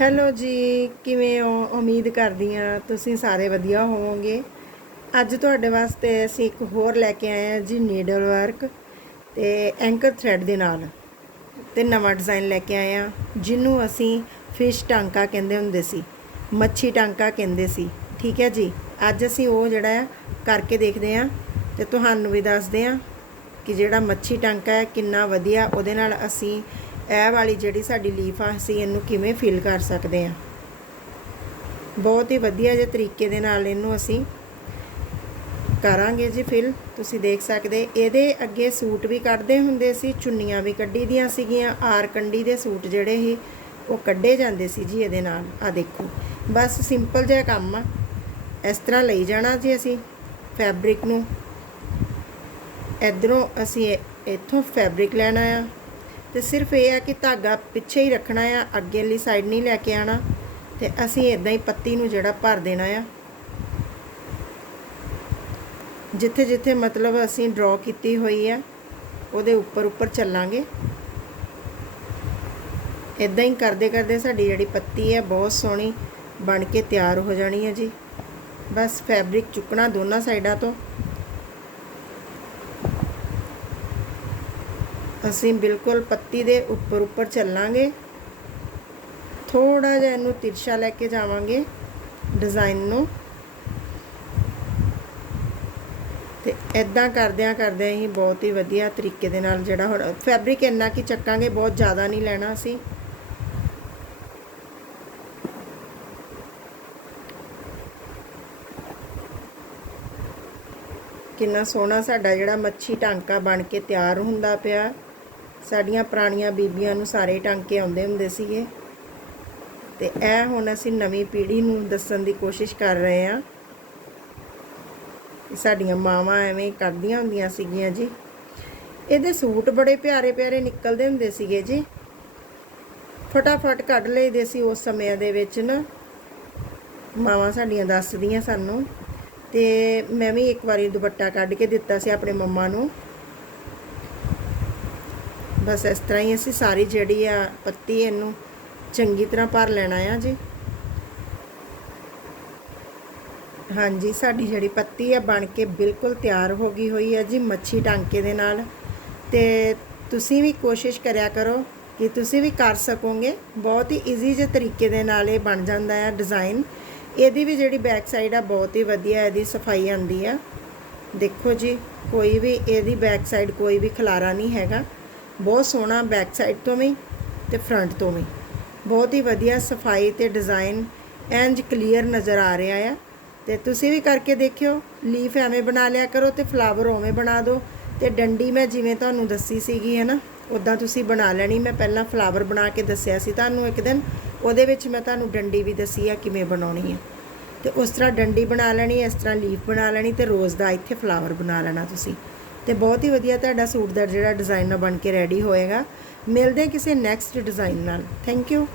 Hello ਜੀ, ਕਿਵੇਂ ਹੋ? ਉਮੀਦ ਕਰਦੀ ਹਾਂ ਤੁਸੀਂ ਸਾਰੇ ਵਧੀਆ ਹੋਵੋਗੇ। ਅੱਜ ਤੁਹਾਡੇ ਵਾਸਤੇ ਅਸੀਂ ਇੱਕ ਹੋਰ ਲੈ ਕੇ ਆਏ ਹਾਂ ਜੀ ਨੀਡਲ ਵਰਕ ਤੇ ਐਂਕਰ ਥ੍ਰੈਡ ਦੇ ਨਾਲ। ਤੇ ਨਵਾਂ ਡਿਜ਼ਾਈਨ ਲੈ ਕੇ ਆਏ ਹਾਂ, ਜਿਹਨੂੰ ਅਸੀਂ ਫਿਸ਼ ਟਾਂਕਾ ਕਹਿੰਦੇ ਹੁੰਦੇ ਸੀ, ਮੱਛੀ ਟਾਂਕਾ ਕਹਿੰਦੇ ਸੀ। ਠੀਕ ਹੈ ਜੀ, ਅੱਜ ਅਸੀਂ ਉਹ ਜਿਹੜਾ ਹੈ ਕਰਕੇ ਦੇਖਦੇ ਹਾਂ ਤੇ ਤੁਹਾਨੂੰ ਵੀ ਦੱਸਦੇ ਹਾਂ ਕਿ ਜਿਹੜਾ ਮੱਛੀ ਟਾਂਕਾ ਹੈ ਕਿੰਨਾ ਵਧੀਆ, ਉਹਦੇ ਨਾਲ ਅਸੀਂ ਇਹ ਵਾਲੀ ਜਿਹੜੀ ਸਾਡੀ ਲੀਫ ਆ, ਅਸੀਂ ਇਹਨੂੰ ਕਿਵੇਂ ਫਿਲ ਕਰ ਸਕਦੇ ਹਾਂ? ਬਹੁਤ ਹੀ ਵਧੀਆ ਜਿਹੇ ਤਰੀਕੇ ਦੇ ਨਾਲ ਇਹਨੂੰ ਅਸੀਂ ਕਰਾਂਗੇ ਜੀ ਫਿਲ ਤੁਸੀਂ ਦੇਖ ਸਕਦੇ, ਇਹਦੇ ਅੱਗੇ ਸੂਟ ਵੀ ਕੱਢਦੇ ਹੁੰਦੇ ਸੀ, ਚੁੰਨੀਆਂ ਵੀ ਕੱਢੀ ਦੀਆਂ ਸੀਗੀਆਂ ਆਰ ਕੰਡੀ ਦੇ ਸੂਟ ਜਿਹੜੇ ਸੀ, ਉਹ ਕੱਢੇ ਜਾਂਦੇ ਸੀ ਜੀ ਇਹਦੇ ਨਾਲ। ਆ ਦੇਖੋ, ਬਸ ਸਿੰਪਲ ਜਿਹਾ ਕੰਮ ਆ। ਇਸ ਤਰ੍ਹਾਂ ਲਈ ਜਾਣਾ ਜੀ ਅਸੀਂ ਫੈਬਰਿਕ ਨੂੰ। ਇਧਰੋਂ ਅਸੀਂ ਇੱਥੋਂ ਫੈਬਰਿਕ ਲੈਣਾ ਆ। ਤੇ ਸਿਰਫ ਇਹ ਆ ਕਿ ਧਾਗਾ ਪਿੱਛੇ ਹੀ ਰੱਖਣਾ ਆ, ਅੱਗੇ ਵਾਲੀ ਸਾਈਡ ਨਹੀਂ ਲੈ ਕੇ ਆਣਾ ਤੇ ਅਸੀਂ ਇਦਾਂ ਹੀ ਪੱਤੀ ਨੂੰ ਜਿਹੜਾ ਭਰ ਦੇਣਾ ਆ। ਜਿੱਥੇ ਜਿੱਥੇ ਮਤਲਬ ਅਸੀਂ ਡਰਾ ਕੀਤੀ ਹੋਈ ਆ, ਉਹਦੇ ਉੱਪਰ ਉੱਪਰ ਚੱਲਾਂਗੇ। ਇਦਾਂ ਹੀ ਕਰਦੇ ਕਰਦੇ ਸਾਡੀ ਜਿਹੜੀ ਪੱਤੀ ਹੈ ਬਹੁਤ ਸੋਹਣੀ ਬਣ ਕੇ ਤਿਆਰ ਹੋ ਜਾਣੀ ਹੈ ਜੀ। ਬਸ ਫੈਬਰਿਕ ਚੁੱਕਣਾ ਦੋਨਾਂ ਸਾਈਡਾਂ ਤੋਂ। ਅਸੀਂ ਬਿਲਕੁਲ ਪੱਤੀ ਦੇ ਉੱਪਰ ਉੱਪਰ ਚੱਲਾਂਗੇ। ਥੋੜਾ ਜਿਹਾ ਇਹਨੂੰ ਤਿਰਛਾ ਲੈ ਕੇ ਜਾਵਾਂਗੇ ਡਿਜ਼ਾਈਨ ਨੂੰ। ਤੇ ਇਦਾਂ ਕਰਦਿਆਂ ਕਰਦਿਆਂ ਹੀ ਬਹੁਤ ਹੀ ਵਧੀਆ ਤਰੀਕੇ ਦੇ ਨਾਲ ਜਿਹੜਾ ਹੁਣ ਫੈਬਰਿਕ ਇੰਨਾ ਕੀ ਚੱਕਾਂਗੇ, ਬਹੁਤ ਜ਼ਿਆਦਾ ਨਹੀਂ ਲੈਣਾ ਅਸੀਂ। ਕਿੰਨਾ ਸੋਹਣਾ ਸਾਡਾ ਜਿਹੜਾ ਮੱਛੀ ਟਾਂਕਾ ਬਣ ਕੇ ਤਿਆਰ ਹੁੰਦਾ ਪਿਆ। ਸਾਡੀਆਂ ਪੁਰਾਣੀਆਂ ਬੀਬੀਆਂ ਨੂੰ ਸਾਰੇ ਟਾਂਕੇ ਆਉਂਦੇ ਹੁੰਦੇ ਸੀਗੇ। ਤੇ ਇਹ ਹੁਣ ਅਸੀਂ ਨਵੀਂ ਪੀੜ੍ਹੀ ਨੂੰ ਦੱਸਣ ਦੀ ਕੋਸ਼ਿਸ਼ ਕਰ ਰਹੇ ਹਾਂ ਸਾਡੀਆਂ ਮਾਵਾਂ ਐਵੇਂ ਕਰਦੀਆਂ ਹੁੰਦੀਆਂ ਸੀਗੀਆਂ ਜੀ। ਇਹਦੇ ਸੂਟ ਬੜੇ ਪਿਆਰੇ ਪਿਆਰੇ ਨਿਕਲਦੇ ਹੁੰਦੇ ਸੀਗੇ ਜੀ। ਫਟਾਫਟ ਕੱਢ ਲਈਦੇ ਸੀ ਉਸ ਸਮਿਆਂ ਦੇ ਵਿੱਚ ਨਾ। ਮਾਵਾਂ ਸਾਡੀਆਂ ਦੱਸਦੀਆਂ ਸਾਨੂੰ। ਤੇ ਮੈਂ ਵੀ ਇੱਕ ਵਾਰੀ ਦੁਪੱਟਾ ਕੱਢ ਕੇ ਦਿੱਤਾ ਸੀ ਆਪਣੇ ਮੰਮਾ ਨੂੰ। ਬਸ ਇਸ ਤਰ੍ਹਾਂ ਹੀ ਅਸੀਂ ਸਾਰੀ ਜਿਹੜੀ ਆ ਪੱਤੀ ਇਹਨੂੰ ਚੰਗੀ ਤਰ੍ਹਾਂ ਭਰ ਲੈਣਾ ਆ ਜੀ। ਹਾਂਜੀ, ਸਾਡੀ ਜਿਹੜੀ ਪੱਤੀ ਆ ਬਣ ਕੇ ਬਿਲਕੁਲ ਤਿਆਰ ਹੋ ਗਈ ਹੋਈ ਹੈ ਜੀ ਮੱਛੀ ਟਾਂਕੇ ਦੇ ਨਾਲ। ਤੇ ਤੁਸੀਂ ਵੀ ਕੋਸ਼ਿਸ਼ ਕਰਿਆ ਕਰੋ ਕਿ ਤੁਸੀਂ ਵੀ ਕਰ ਸਕੋਗੇ। ਬਹੁਤ ਹੀ ਈਜ਼ੀ ਜਿਹੇ ਤਰੀਕੇ ਦੇ ਨਾਲ ਇਹ ਬਣ ਜਾਂਦਾ ਹੈ ਡਿਜ਼ਾਈਨ ਇਹਦੀ ਵੀ ਜਿਹੜੀ ਬੈਕ ਸਾਈਡ ਆ ਬਹੁਤ ਹੀ ਵਧੀਆ ਇਹਦੀ ਸਫ਼ਾਈ ਆਂਦੀ ਆ। ਦੇਖੋ ਜੀ, ਕੋਈ ਵੀ ਇਹਦੀ ਬੈਕ ਸਾਈਡ ਕੋਈ ਵੀ ਖਲਾਰਾ ਨਹੀਂ ਹੈਗਾ। ਬਹੁਤ ਸੋਹਣਾ ਬੈਕ ਸਾਈਡ ਤੋਂ ਵੀ ਤੇ ਫਰੰਟ ਤੋਂ ਵੀ। ਬਹੁਤ ਹੀ ਵਧੀਆ ਸਫ਼ਾਈ ਤੇ ਡਿਜ਼ਾਈਨ ਇੰਜ ਕਲੀਅਰ ਨਜ਼ਰ ਆ ਰਿਹਾ ਆ। ਤੇ ਤੁਸੀਂ ਵੀ ਕਰਕੇ ਦੇਖਿਓ ਲੀਫ ਐਵੇਂ ਬਣਾ ਲਿਆ ਕਰੋ ਤੇ ਫਲਾਵਰ ਉਵੇਂ ਬਣਾ ਦਿਓ। ਤੇ ਡੰਡੀ ਮੈਂ ਜਿਵੇਂ ਤੁਹਾਨੂੰ ਦੱਸੀ ਸੀਗੀ ਹੈ ਨਾ ਉਦਾਂ ਤੁਸੀਂ ਬਣਾ ਲੈਣੀ। ਮੈਂ ਪਹਿਲਾਂ ਫਲਾਵਰ ਬਣਾ ਕੇ ਦੱਸਿਆ ਸੀ ਤੁਹਾਨੂੰ ਇੱਕ ਦਿਨ। ਉਹਦੇ ਵਿੱਚ ਮੈਂ ਤੁਹਾਨੂੰ ਡੰਡੀ ਵੀ ਦੱਸੀ ਆ ਕਿਵੇਂ ਬਣਾਉਣੀ ਹੈ ਤੇ ਉਸ ਤਰ੍ਹਾਂ ਡੰਡੀ ਬਣਾ ਲੈਣੀ, ਇਸ ਤਰ੍ਹਾਂ ਲੀਫ ਬਣਾ ਲੈਣੀ ਤੇ ਰੋਜ਼ ਦਾ ਇੱਥੇ ਫਲਾਵਰ ਬਣਾ ਲੈਣਾ ਤੁਸੀਂ। ਤੇ ਬਹੁਤ ਹੀ ਵਧੀਆ ਤੁਹਾਡਾ ਸੂਟ ਦਾ ਜਿਹੜਾ ਡਿਜ਼ਾਈਨ ਬਣ ਕੇ ਰੈਡੀ ਹੋਏਗਾ। ਮਿਲਦੇ ਕਿਸੇ ਨੈਕਸਟ ਡਿਜ਼ਾਈਨ ਨਾਲ। Thank you